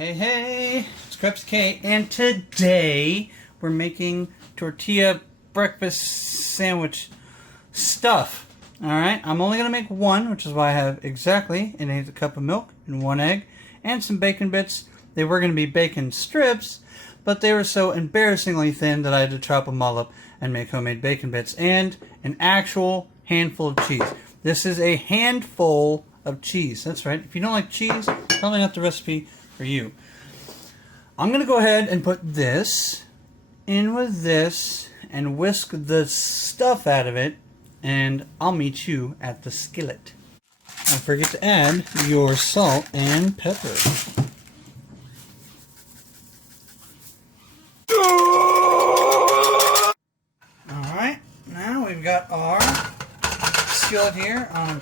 Hey, it's KrepsyK, and today we're making tortilla breakfast sandwich stuff. Alright, I'm only going to make one, which is why I have exactly an eighth cup of milk and one egg and some bacon bits. They were going to be bacon strips, but they were so embarrassingly thin that I had to chop them all up and make homemade bacon bits and an actual handful of cheese. This is a handful of cheese. That's right. If you don't like cheese, probably not the recipe for you. I'm going to go ahead and put this in with this and whisk the stuff out of it, and I'll meet you at the skillet. Don't forget to add your salt and pepper. Alright, now we've got our skillet here on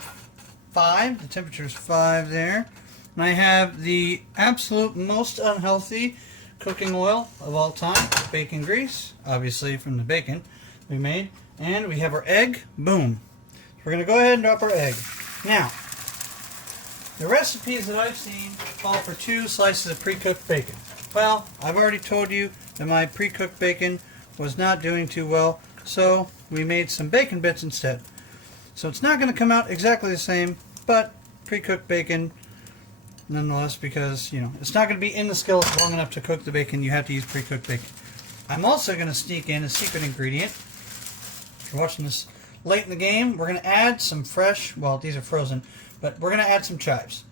5. The temperature is 5 there. And I have the absolute most unhealthy cooking oil of all time, bacon grease, obviously from the bacon we made. And we have our egg. Boom. So we're going to go ahead and drop our egg. Now, the recipes that I've seen call for 2 slices of pre-cooked bacon. Well, I've already told you that my pre-cooked bacon was not doing too well, so we made some bacon bits instead. So it's not going to come out exactly the same, but pre-cooked bacon nonetheless, because it's not going to be in the skillet long enough to cook the bacon. You have to use pre-cooked bacon. I'm also going to sneak in a secret ingredient. If you're watching this late in the game, we're going to add some fresh, well, these are frozen, but we're going to add some chives.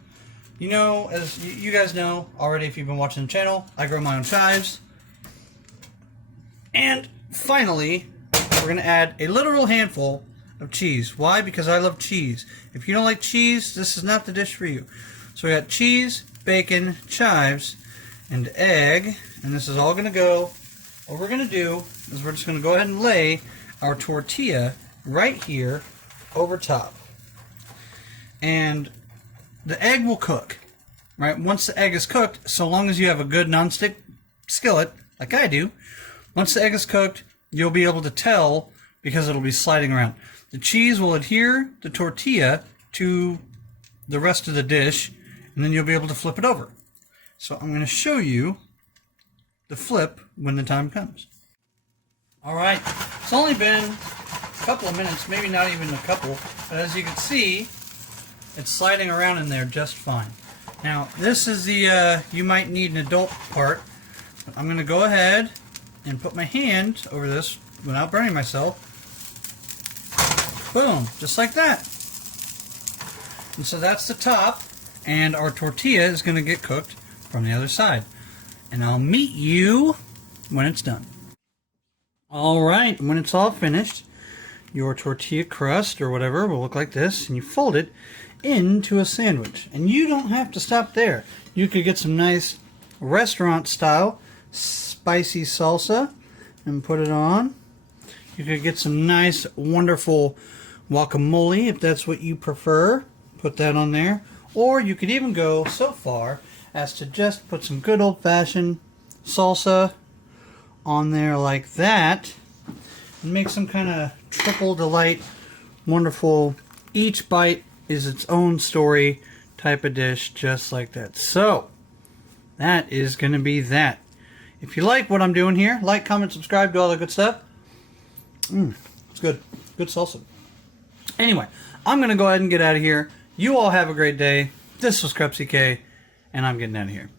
As you guys know already if you've been watching the channel, I grow my own chives. And finally, we're going to add a literal handful of cheese. Why? Because I love cheese. If you don't like cheese, this is not the dish for you. So we got cheese, bacon, chives, and egg, and this is all going to go. What we're going to do is we're just going to go ahead and lay our tortilla right here over top. And the egg will cook, right? Once the egg is cooked, so long as you have a good nonstick skillet, like I do, once the egg is cooked, you'll be able to tell because it'll be sliding around. The cheese will adhere the tortilla to the rest of the dish, and then you'll be able to flip it over. So I'm going to show you the flip when the time comes. Alright, it's only been a couple of minutes, maybe not even a couple, but as you can see, it's sliding around in there just fine. Now, this is the, you might need an adult part. I'm going to go ahead and put my hand over this without burning myself. Boom, just like that. And so that's the top, and our tortilla is going to get cooked from the other side. And I'll meet you when it's done. Alright, when it's all finished, your tortilla crust or whatever will look like this, and you fold it into a sandwich. And you don't have to stop there. You could get some nice restaurant style spicy salsa and put it on. You could get some nice wonderful guacamole if that's what you prefer. Put that on there. Or you could even go so far as to just put some good old-fashioned salsa on there like that and make some kind of triple delight, wonderful, each bite is its own story type of dish, just like that. So that is going to be that. If you like what I'm doing here, like, comment, subscribe, do all the good stuff. It's good. Good salsa. Anyway, I'm going to go ahead and get out of here. You all have a great day. This was KrepsyK, and I'm getting out of here.